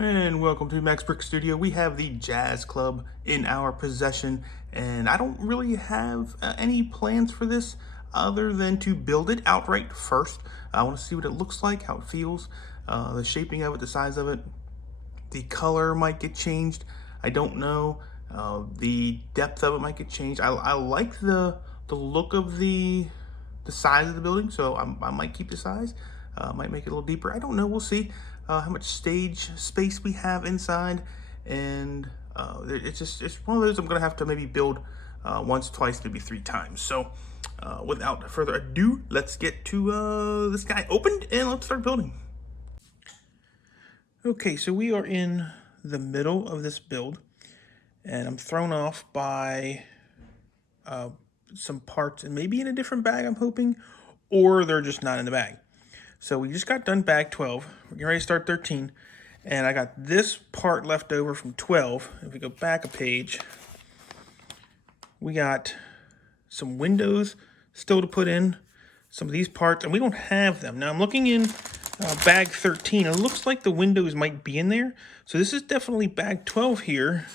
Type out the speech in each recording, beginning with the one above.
And welcome to Max Brick Studio. We have the Jazz Club in our possession, and I don't really have any plans for this other than to build it outright first. I want to see what it looks like, how it feels, the shaping of it, the size of it. The color might get changed. I don't know. The depth of it might get changed. I like the look of the size of the building, so I might keep the size. Might make it a little deeper. I don't know. We'll see how much stage space we have inside, and it's one of those I'm gonna have to maybe build once, twice, maybe three times. So without further ado, let's get to this guy opened and let's start building. Okay, so we are in the middle of this build, and I'm thrown off by some parts, and maybe in a different bag, I'm hoping, or they're just not in the bag. So we just got done bag 12. We're getting ready to start 13, and I got this part left over from 12. If we go back a page, we got some windows still to put in, some of these parts, and we don't have them. Now I'm looking in bag 13. It looks like the windows might be in there. So this is definitely bag 12 here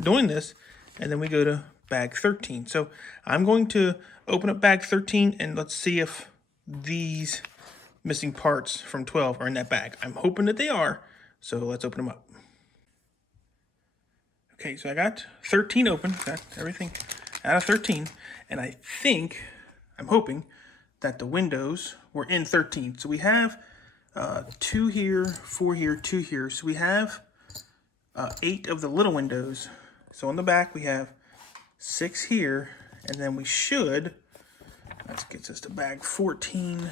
doing this, and then we go to bag 13. So I'm going to open up bag 13 and let's see if these missing parts from 12 are in that bag. I'm hoping that they are, so let's open them up. Okay, so I got 13 open, got everything out of 13, and I'm hoping that the windows were in 13. So we have 2 here, 4 here, 2 here. So we have 8 of the little windows. So on the back we have 6 here, and then we should, that gets us to bag 14.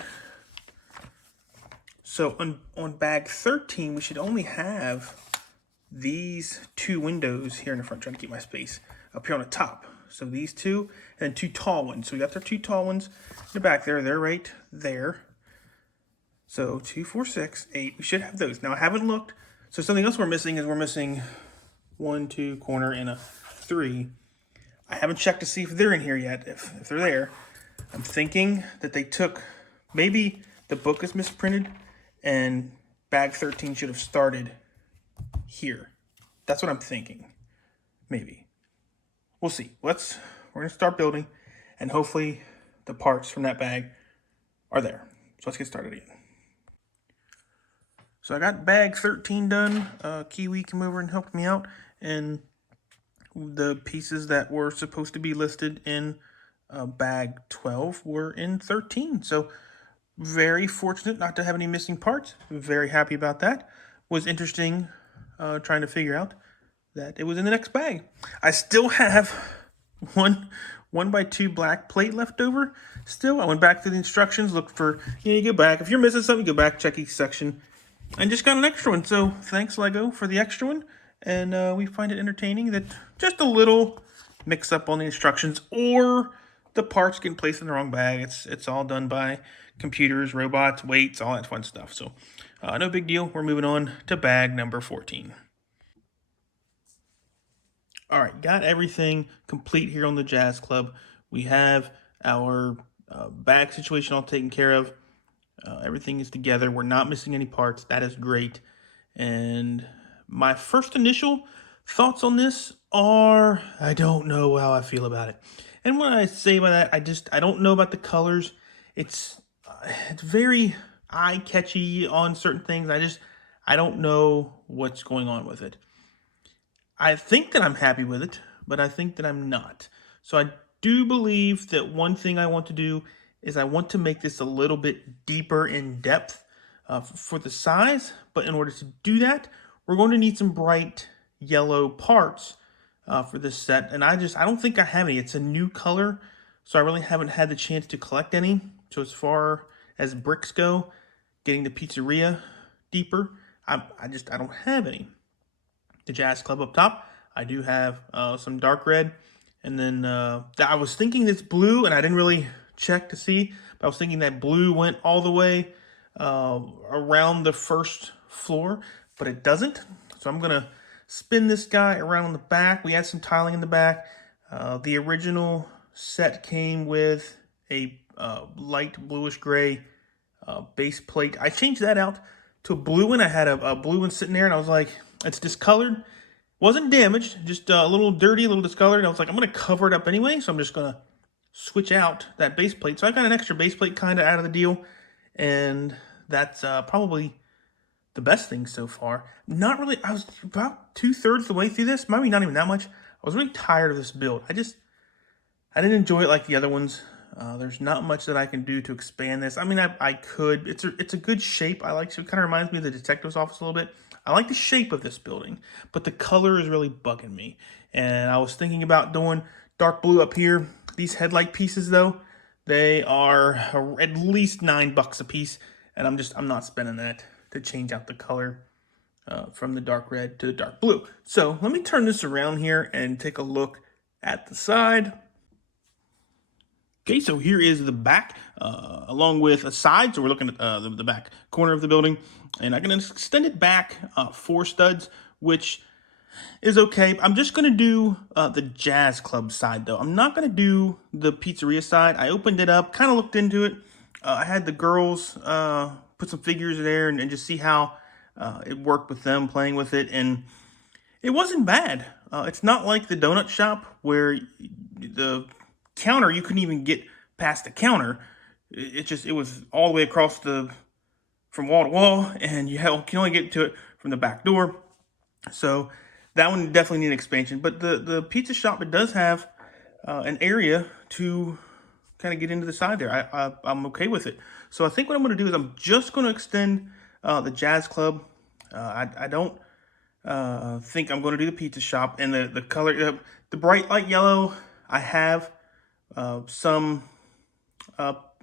So on bag 13, we should only have these 2 windows here in the front, trying to keep my space, up here on the top. So these 2, and then 2 tall ones. So we got our 2 tall ones in the back there. They're right there. So 2, 4, 6, 8. We should have those. Now I haven't looked. So something else we're missing is we're missing 1, 2 corner and a 3. I haven't checked to see if they're in here yet. If they're there, I'm thinking that they took, maybe the book is misprinted and bag 13 should have started here. That's what I'm thinking. Maybe. We'll see. We're gonna start building, and hopefully the parts from that bag are there. So let's get started again. So I got bag 13 done. Kiwi came over and helped me out, and the pieces that were supposed to be listed in bag 12 were in 13. So very fortunate not to have any missing parts. Very happy about that. Was interesting trying to figure out that it was in the next bag. I still have one by 2 black plate left over. Still, I went back to the instructions, looked for, you go back. If you're missing something, go back, check each section. And just got an extra one. So thanks, Lego, for the extra one. And we find it entertaining that just a little mix up on the instructions, or the parts getting placed in the wrong bag. It's all done by computers, robots, weights, all that fun stuff. So no big deal. We're moving on to bag number 14. All right, got everything complete here on the Jazz Club. We have our bag situation all taken care of. Everything is together. We're not missing any parts. That is great. And my first initial thoughts on this are, I don't know how I feel about it. And when I say by that, I don't know about the colors. It's very eye-catchy on certain things. I don't know what's going on with it. I think that I'm happy with it, but I think that I'm not. So I do believe that one thing I want to do is I want to make this a little bit deeper in depth for the size. But in order to do that, we're going to need some bright yellow parts for this set. And I don't think I have any. It's a new color, so I really haven't had the chance to collect any. So as far as bricks go, getting the pizzeria deeper, I don't have any. The Jazz Club up top, I do have some dark red, and then I was thinking this blue, and I didn't really check to see, but I was thinking that blue went all the way around the first floor, but it doesn't. So I'm gonna spin this guy around on the back. We had some tiling in the back. The original set came with a light bluish gray base plate. I changed that out to a blue one. I had a blue one sitting there, and I was like, It's discolored. Wasn't damaged, just a little dirty, a little discolored. And I was like, I'm going to cover it up anyway, so I'm just going to switch out that base plate. So I got an extra base plate kind of out of the deal, and that's probably the best thing so far. Not really. I was about 2/3 the way through this, maybe not even that much. I was really tired of this build. I didn't enjoy it like the other ones. There's not much that I can do to expand this. I mean, I could. It's a good shape. I like it. It kind of reminds me of the detective's office a little bit. I like the shape of this building, but the color is really bugging me. And I was thinking about doing dark blue up here. These headlight pieces, though, they are at least $9 a piece, and I'm not spending that to change out the color from the dark red to the dark blue. So let me turn this around here and take a look at the side. Okay, so here is the back, along with a side. So we're looking at the back corner of the building, and I'm going to extend it back 4 studs, which is okay. I'm just going to do the jazz club side, though. I'm not going to do the pizzeria side. I opened it up, kind of looked into it. I had the girls put some figures there and just see how it worked with them playing with it, and it wasn't bad. It's not like the donut shop where the counter, you couldn't even get past the counter. It was all the way across from wall to wall, and you can only get to it from the back door. So that one definitely needs expansion. But the pizza shop, it does have an area to kind of get into the side there. I'm okay with it. So I think what I'm going to do is I'm just going to extend the jazz club. I don't think I'm going to do the pizza shop, and the color, the bright light yellow. I have some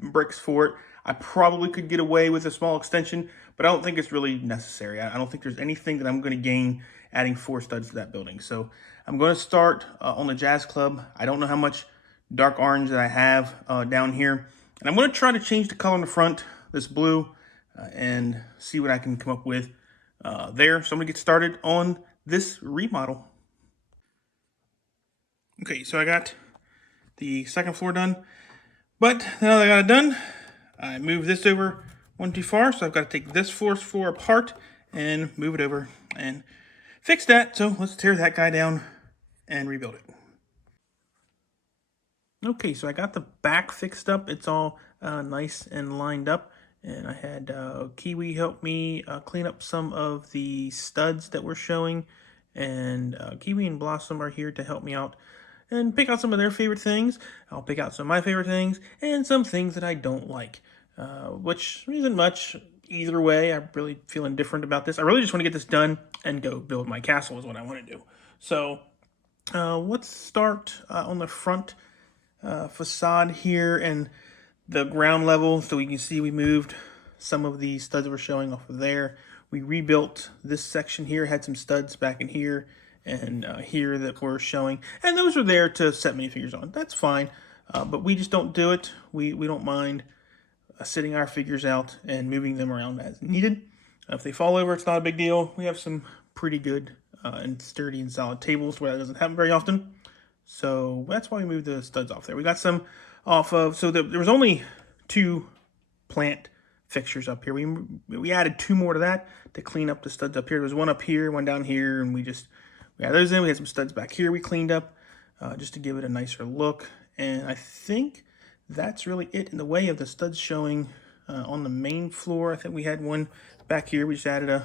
bricks for it. I probably could get away with a small extension, but I don't think it's really necessary. I don't think there's anything that I'm going to gain adding 4 studs to that building. So I'm going to start on the Jazz Club. I don't know how much dark orange that I have down here. And I'm going to try to change the color in the front, this blue, and see what I can come up with there. So I'm going to get started on this remodel. Okay, so I got the second floor done. But now that I got it done, I moved this over one too far, so I've got to take this floor apart and move it over and fix that. So let's tear that guy down and rebuild it. Okay, so I got the back fixed up. It's all nice and lined up. And I had Kiwi help me clean up some of the studs that we're showing. And Kiwi and Blossom are here to help me out and pick out some of their favorite things. I'll pick out some of my favorite things and some things that I don't like, which isn't much either way. I'm really feeling different about this. I really just want to get this done and go build my castle is what I want to do. So let's start on the front facade here and the ground level. So you can see we moved some of the studs that we're showing off of there. We rebuilt this section here, had some studs back in here and here that we're showing, and those are there to set minifigures on. That's fine, but we just don't do it. We don't mind sitting our figures out and moving them around as needed. If they fall over, it's not a big deal. We have some pretty good and sturdy and solid tables where that doesn't happen very often. So that's why we moved the studs off there. We got some off of, so there was only 2 plant fixtures up here. We added 2 more to that to clean up the studs up here. There was one up here, one down here, and we had those in. We had some studs back here we cleaned up just to give it a nicer look. And I think that's really it in the way of the studs showing on the main floor. I think we had one back here we just added a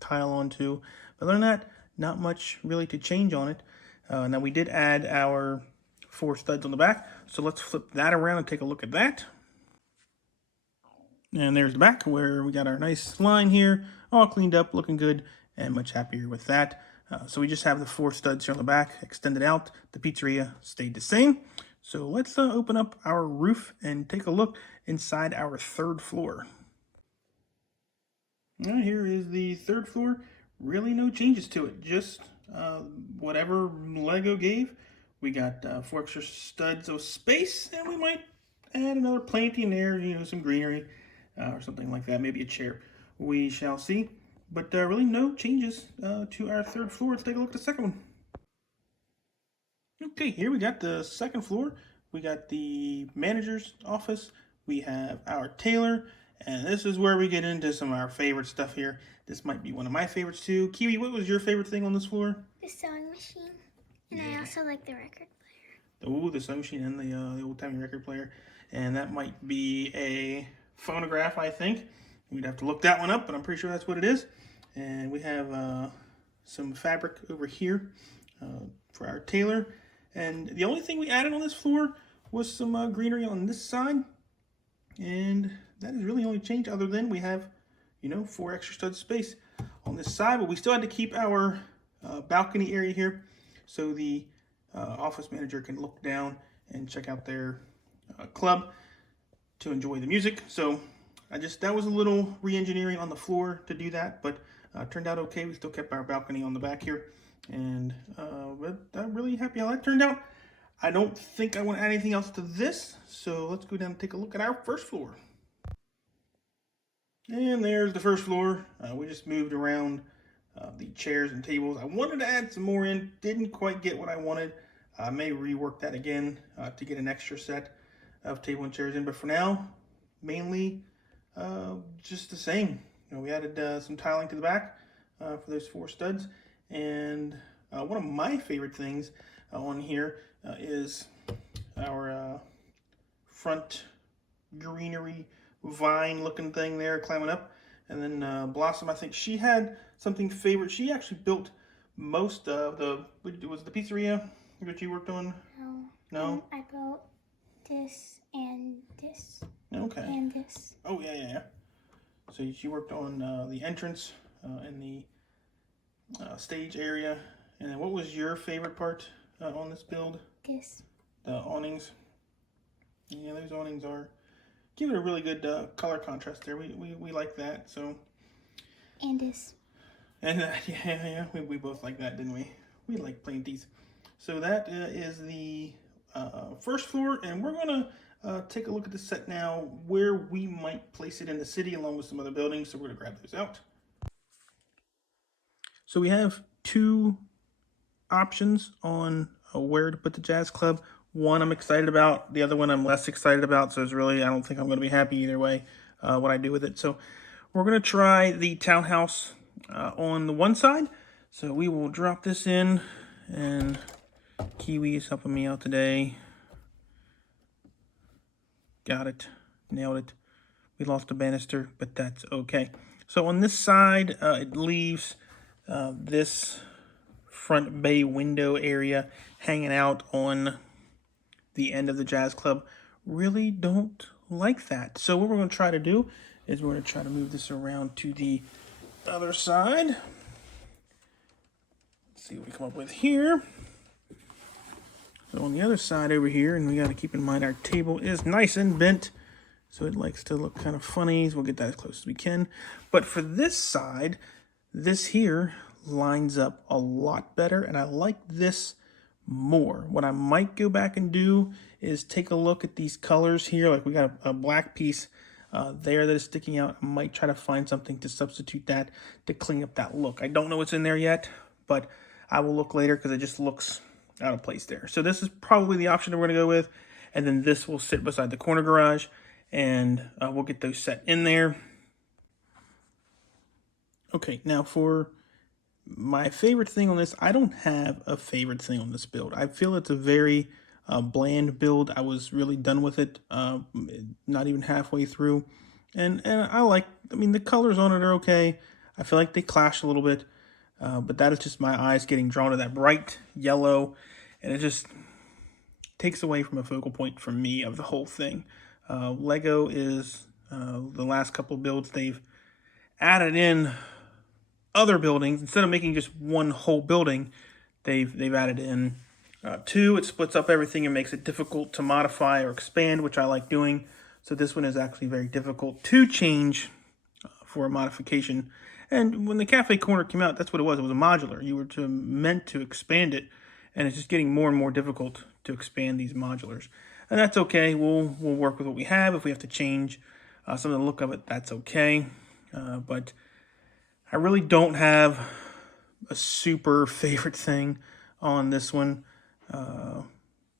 tile onto. But other than that, not much really to change on it. Now we did add our 4 studs on the back, so let's flip that around and take a look at that. And there's the back where we got our nice line here, all cleaned up, looking good, and much happier with that. So we just have the 4 studs here on the back extended out. The pizzeria stayed the same. So let's open up our roof and take a look inside our 3rd floor. Now here is the 3rd floor. Really no changes to it, just whatever Lego gave. We got 4 extra studs of space, and we might add another planting there, some greenery or something like that, maybe a chair. We shall see. But really no changes to our 3rd floor. Let's take a look at the 2nd one. Okay, here we got the 2nd floor. We got the manager's office. We have our tailor, and this is where we get into some of our favorite stuff here. This might be one of my favorites too. Kiwi, what was your favorite thing on this floor? The sewing machine. And I also like the record player. Oh, the sewing machine and the old-timey record player. And that might be a phonograph, I think. We'd have to look that one up, but I'm pretty sure that's what it is. And we have some fabric over here for our tailor. And the only thing we added on this floor was some greenery on this side. And that is really the only change, other than we have, 4 extra studs space on this side. But we still had to keep our balcony area here so the office manager can look down and check out their club to enjoy the music. So that was a little re-engineering on the floor to do that, but turned out okay. We still kept our balcony on the back here, and but I'm really happy how that turned out. I don't think I want to add anything else to this, so let's go down and take a look at our first floor. And there's the first floor. We just moved around the chairs and tables. I wanted to add some more in, didn't quite get what I wanted. I may rework that again to get an extra set of table and chairs in, but for now, mainly just the same. We added some tiling to the back for those 4 studs, and one of my favorite things on here is our front greenery vine looking thing there climbing up. And then Blossom, I think she had something favorite. She actually built most of was the pizzeria that you worked on? No? I built this and this. Okay. And this. Oh, yeah. So she worked on the entrance and the stage area. And then what was your favorite part on this build? This. The awnings. Yeah, those awnings give it a really good color contrast there. We like that. So. And this. And yeah, we both like that, didn't we? We like plainties. So that is the first floor, and we're gonna take a look at the set now, where we might place it in the city along with some other buildings. So we're gonna grab those out. So we have 2 options on where to put the jazz club. One I'm excited about, the other one I'm less excited about. So it's really, I don't think I'm going to be happy either way what I do with it. So we're going to try the townhouse on the one side. So we will drop this in, and Kiwi is helping me out today. Got it. Nailed it. We lost a banister, but that's okay. So on this side, it leaves this front bay window area hanging out on the end of the jazz club. Really don't like that. So what we're going to try to do is we're going to try to move this around to the other side. Let's see what we come up with here. So on the other side over here, and we got to keep in mind our table is nice and bent, so it likes to look kind of funny. So we'll get that as close as we can. But for this side, this here lines up a lot better, and I like this more. What I might go back and do is take a look at these colors here. Like we got a black piece there that is sticking out. I might try to find something to substitute that to clean up that look. I don't know what's in there yet, but I will look later because it just looks out of place there. So this is probably the option that we're going to go with, and then this will sit beside the corner garage, and we'll get those set in there. Okay, now for my favorite thing on this, I don't have a favorite thing on this build. I feel it's a very bland build. I was really done with it, not even halfway through. And I mean, the colors on it are okay. I feel like they clash a little bit, but that is just my eyes getting drawn to that bright yellow, and it just takes away from a focal point for me of the whole thing. Lego is, the last couple of builds, they've added in other buildings. Instead of making just one whole building, they've added in 2. It splits up everything and makes it difficult to modify or expand, which I like doing. So this one is actually very difficult to change for a modification. And when the cafe corner came out, that's what it was. It was a modular. You were meant to expand it, and it's just getting more and more difficult to expand these modulars. And that's okay. We'll work with what we have. If we have to change some of the look of it, that's okay. But I really don't have a super favorite thing on this one.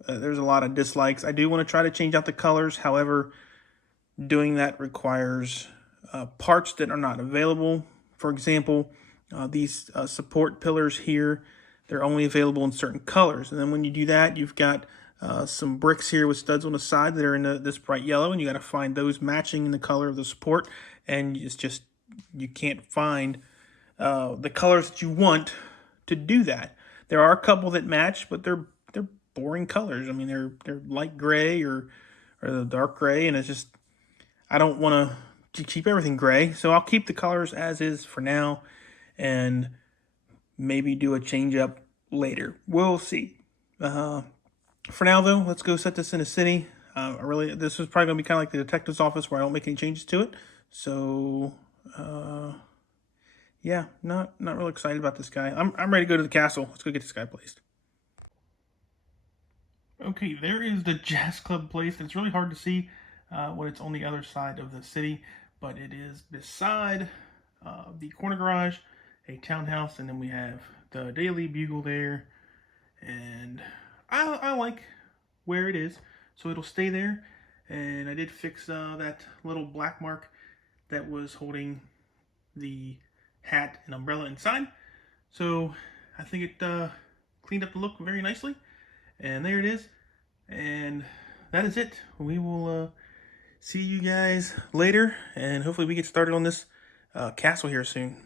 There's a lot of dislikes. I do want to try to change out the colors. However, doing that requires parts that are not available For example, these support pillars here, they're only available in certain colors. And then when you do that, you've got some bricks here with studs on the side that are in this bright yellow, and you got to find those matching in the color of the support. And it's just, you can't find the colors that you want to do that. There are a couple that match, but they're boring colors. I mean, they're light gray or the dark gray, and it's just, I don't want to keep everything gray, so I'll keep the colors as is for now, and maybe do a change up later. We'll see. For now, though, let's go set this in a city. This is probably gonna be kind of like the detective's office where I don't make any changes to it. So, yeah, not really excited about this guy. I'm ready to go to the castle. Let's go get this guy placed. Okay, there is the jazz club placed. It's really hard to see when it's on the other side of the city, but it is beside the corner garage, a townhouse, and then we have the Daily Bugle there. And I like where it is, so it'll stay there. And I did fix that little black mark that was holding the hat and umbrella inside. So I think it cleaned up the look very nicely. And there it is. And that is it. We will see you guys later, and hopefully we get started on this castle here soon.